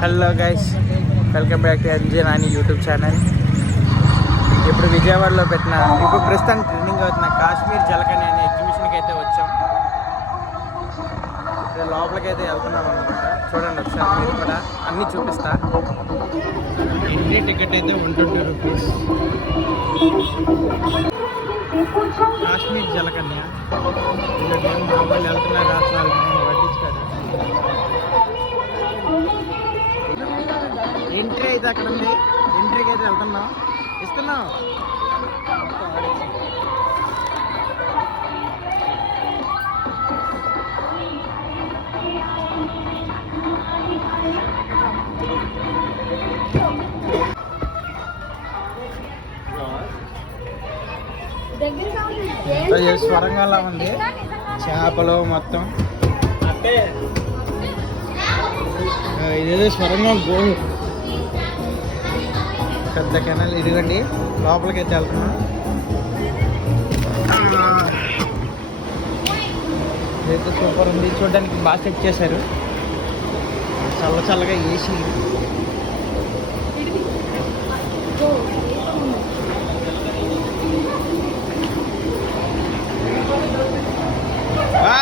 Hello guys, welcome back to NJ Nani YouTube channel. ఇప్పుడు విజయవాడలో ఇప్పుడు ప్రస్తుతానికి ట్రెండింగ్ అవుతున్న కాశ్మీర్ జలకని అనే ఎగ్జిబిషన్కి అయితే వచ్చాం. ఇప్పుడు లోపలికి అయితే వెళ్తున్నాం అనమాట. చూడండి ఒకసారి, మీరు కూడా అన్నీ చూపిస్తా. ఎంట్రీ టికెట్ అయితే 120 రూపీస్. కాశ్మీర్ జలకన్య మా వాళ్ళు వెళ్తున్నారు, రాష్ట్రాలు పట్టించుకోరు. ఎంట్రీ అయితే అక్కడ ఉంది, ఎంట్రీకి అయితే వెళ్తున్నాం, ఇస్తున్నాం. స్వరంగా ఉంది, చేపలు మొత్తం. ఇదేదో స్వరంగం పెద్ద కెనాల్. ఇదిగండి లోపలికి అయితే వెళ్తున్నాం. ఇదైతే సూపర్ ఉంది, చూడడానికి బాగా సెట్ చేశారు. చల్ల చల్లగా ఏసీ.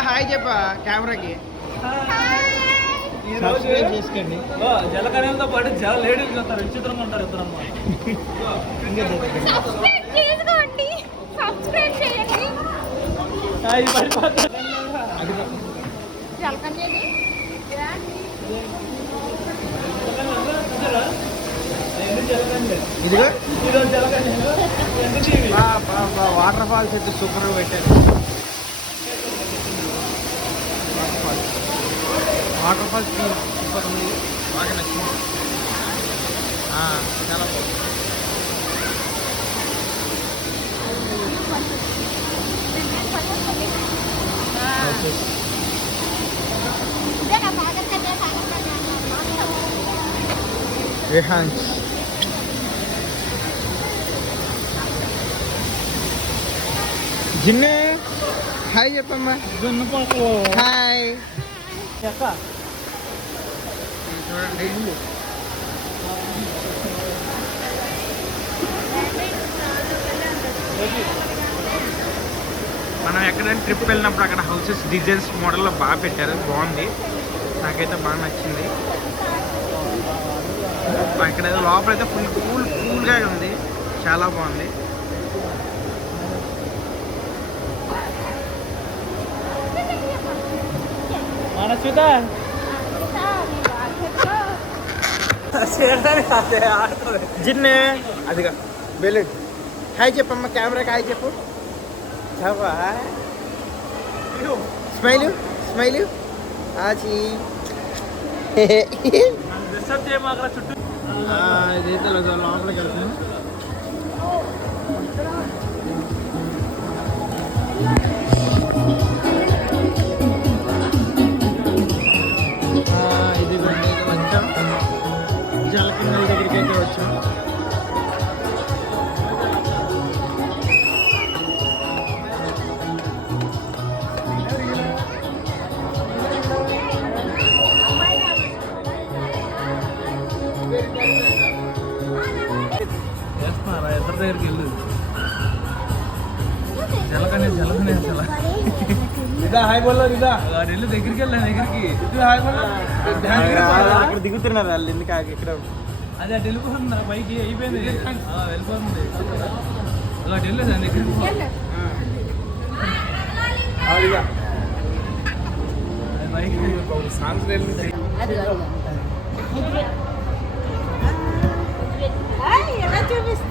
హాయ్ చెప్పా కెమెరాకి. సబ్స్క్రైబ్ చేసుకోండి. జలకన్యలతో పాటు జల లేడీలు వస్తారు, విచిత్రంగా ఉంటారు ఇద్దరమ్మ. ఇదిగో వాటర్ ఫాల్స్ అయితే సూపర్ పెట్టారు. వాటర్ ఫాల్స్ సూపర్ ఉంది, బాగా నచ్చింది. చాలా బాగుంది. రిహాన్స్ జిన్నే హాయ్ చెప్పమ్మా. హాయ్ చూడండి. మనం ఎక్కడైనా ట్రిప్ వెళ్ళినప్పుడు అక్కడ హౌసెస్ డిజైన్స్ మోడల్లో బాగా పెట్టారు, బాగుంది. నాకైతే బాగా నచ్చింది. ఇక్కడ లోపలైతే కూల్గా ఉంది, చాలా బాగుంది. జిన్నే అదిగా బెలూన్. హాయ్ చెప్పమ్మా, కెమెరాకి హాయ్ చెప్పు. స్మైలు స్మైలు ఆచి. ఇదైతే లోపలికి వెళ్తున్నాం. ఇది వచ్చాం, జలకిన్నెల దగ్గరికి అయితే వచ్చాం. ఇద్దరి దగ్గరికి వెళ్ళు. జలకనే చాలా హాయ్ బోల్లో వెళ్ళు, దగ్గరికి వెళ్ళా దగ్గరికి. అక్కడ దిగుతున్నారు వాళ్ళు, ఎందుకు ఇక్కడ అదే అటు వెళ్ళిపోతుంది, పైకి అయిపోయింది, వెళ్ళిపోతుంది. అటు వెళ్ళదు దాని దగ్గరికి. సాంగ్స్ ఎలా చూపిస్తుంది?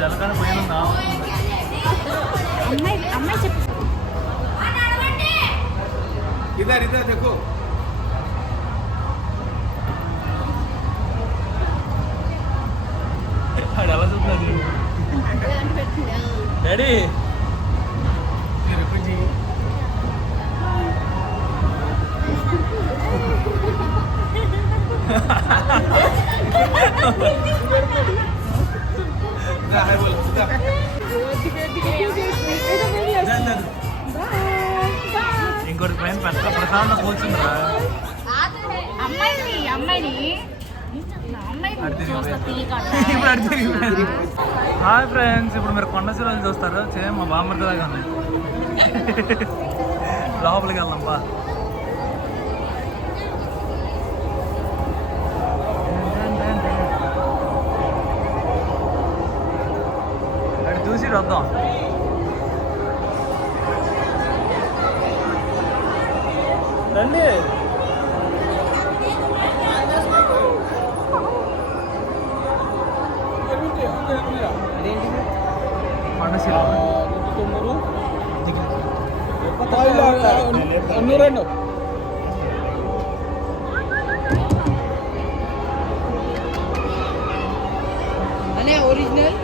జలకన పైన అమ్మాయి చెప్పు. इधर इधर देखो ఇంకోటి పైన పెద్ద ప్రశాంతం కూర్చుందిరా. అమ్మాయిని అమ్మాయిని హాయ్ ఫ్రెండ్స్, ఇప్పుడు మీరు కొండ శిలాలు చూస్తారు. సేమ్ మా బామ్మర్దిలాగా ఉంది. లోపలికి వెళ్దాం బా. అటు చూసి వద్దాం. రండి. కొండశిల ఒరిజినల్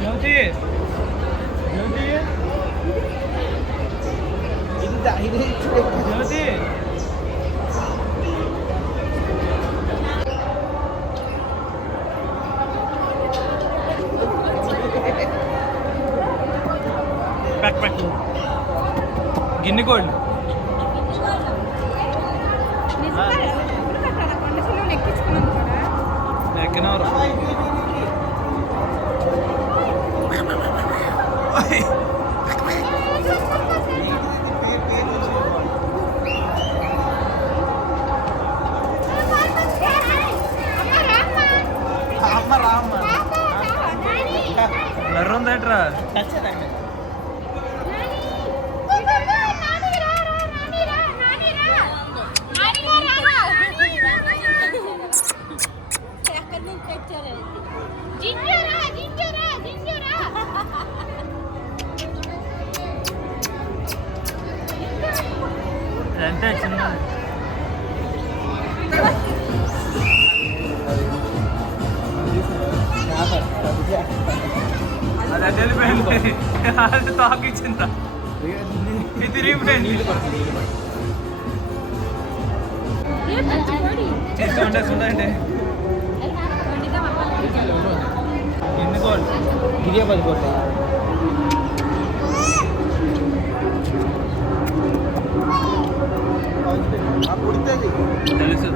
జ్యోతి జ్యోతి గిన్నె కోళ్ళు ఎక్కించుకున్నాను కూడా ఎక్కినవరు. లర్రుందేట్రా అంటే చిన్న అది అటు వెళ్ళిపోయింది. అది తాకిచ్చిందా ఇది తిరిగిపోయింది. చూస్తుంటే చూడండి ఎన్ని కోళ్ళు గిరియా 10 కోట్లు. తెలుసు.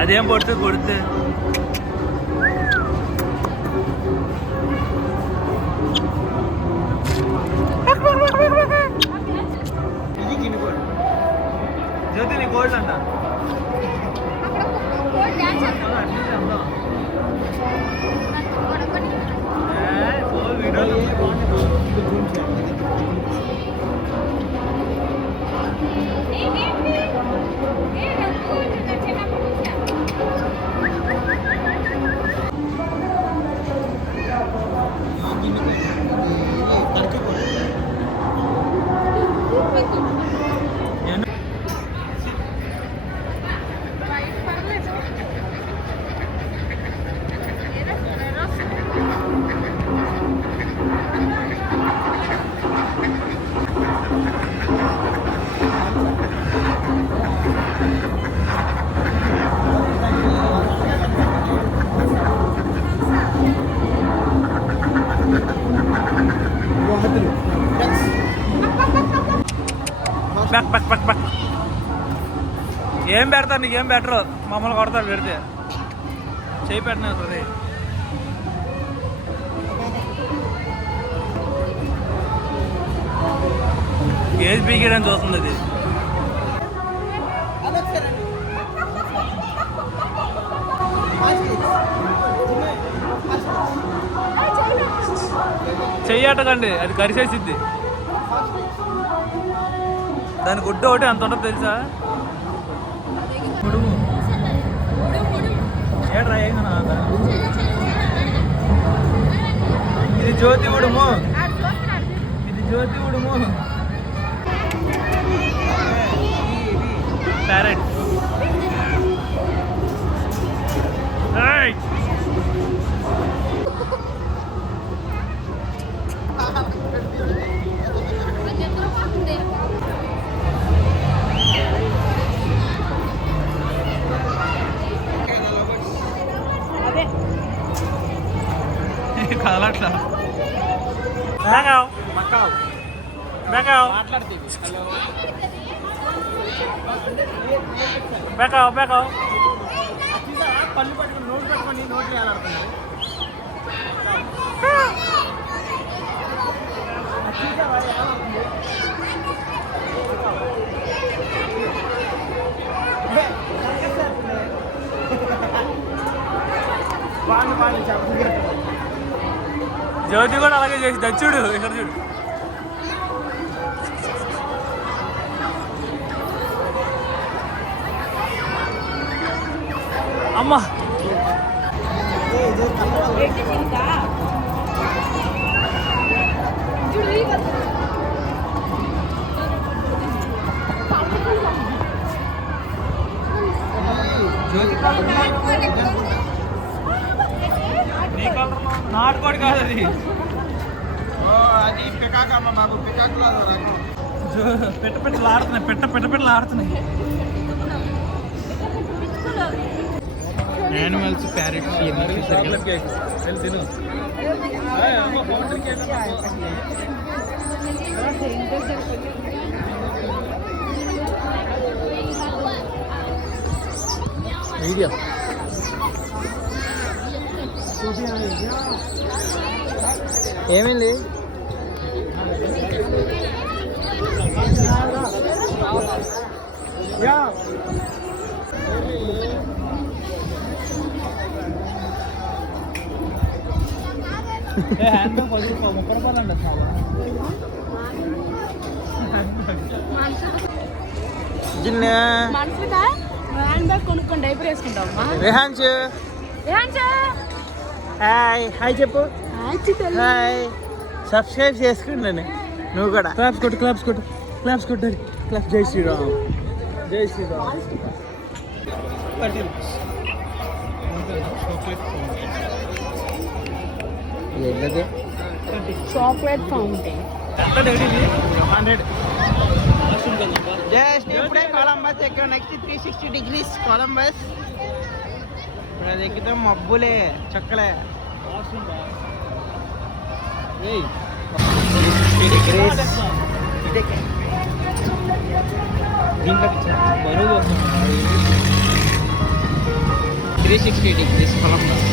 అదేం పొడితే కొడితే ఇది గిన్నె కోళ్ళు. జ్యోతి నీ కోల్డ్ అంట. ఏం పెడతారు నీకేం బెటరు? మమ్మల్ని కొడతాడు పెడితే చేయి పెట్టినా సరే. ఏజ్ పీకేయడానికి చూస్తుంది అది. చెయ్యటకండి, అది కరిసేసిద్ది. దాని గుడ్డ ఒకటి అంత ఉంటుంది తెలుసా? ఉడుము ఏడ్రా ఏమన్నా ఇది జ్యోతి ఉడుము, ఇది జ్యోతి ఉడుము. బేకావు పళ్ళు పట్టుకుని నోటు పెట్టుకొని నోట్లు వేలాడుతున్నారు. బాగా చెప్పండి. జ్యోతి కూడా అలాగే చేసి దచ్చుడు ఇక్కడ చూడు. అమ్మా నాటుకోడి కాదు అది. అది పికాకమ్మ బాబు, పికాకులు పెట్టలు ఆడుతున్నాయి. యానిమల్స్, ప్యారెట్స్ చాక్లెట్ కేక్ వెళ్ళి తిను. వీడియో ఏమైంది? హ్యాండ్ 30 రూపాయలు అండి. మనసుగా హ్యాండ్ బ్యాగ్ కొనుక్కొని డైపర్ వేసుకుంటావమ్మా. రేహాన్స్ హాయ్ హాయ్ చెప్పు. హాయ్ సబ్స్క్రైబ్ చేసుకోండి. నువ్వు కూడా క్లాప్స్ కొట్టు. జై శ్రీరామ్. ఏంటది? Chocolate fountain. జస్ట్ ఇప్పుడే కొలంబస్ ఎక్కడ నెక్స్ట్ 360 degrees కొలంబస్. ఇప్పుడు అది ఎక్కితే మబ్బులే చక్కలే. దీంట్లోకి బరువు 360 degrees కొలంబస్.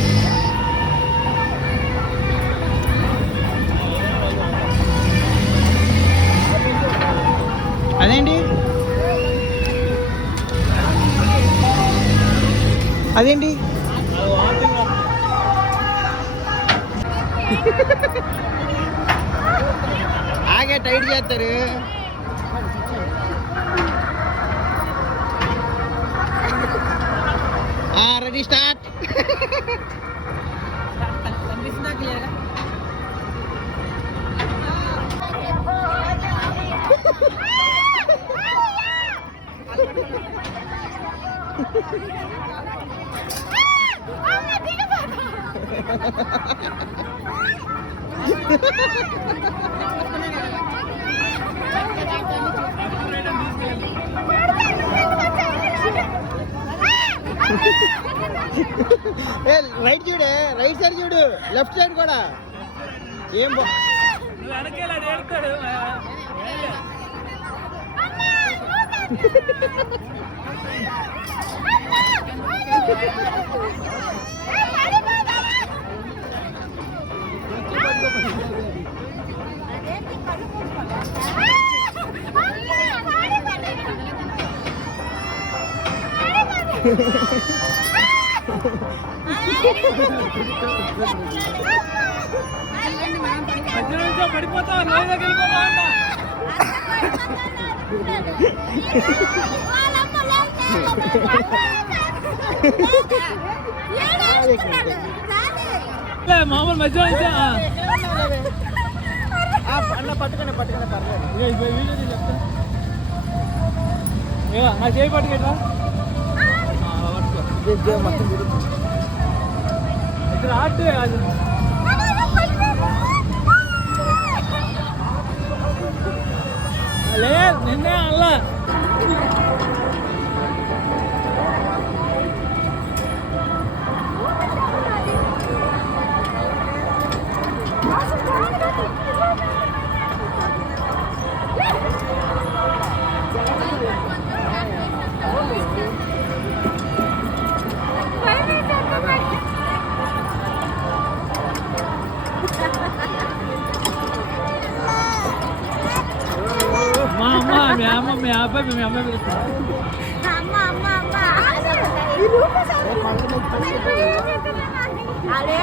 అదేంటి ఆగే టైట్ చేస్తారు. Ready start. రైట్ చూడే, రైట్ సైడ్ చూడు, లెఫ్ట్ సైడ్ కూడా. ఏం పడిపోతా మామూలు మధ్య పట్టుకునే పర్లేదు. నా చేయి పట్టుకెట్లా ఇక్కడ ఆట్ అది లేదు నిన్నే అల్లా అమ్మ మీ అబ్బాయి మీ అమ్మాయి అదే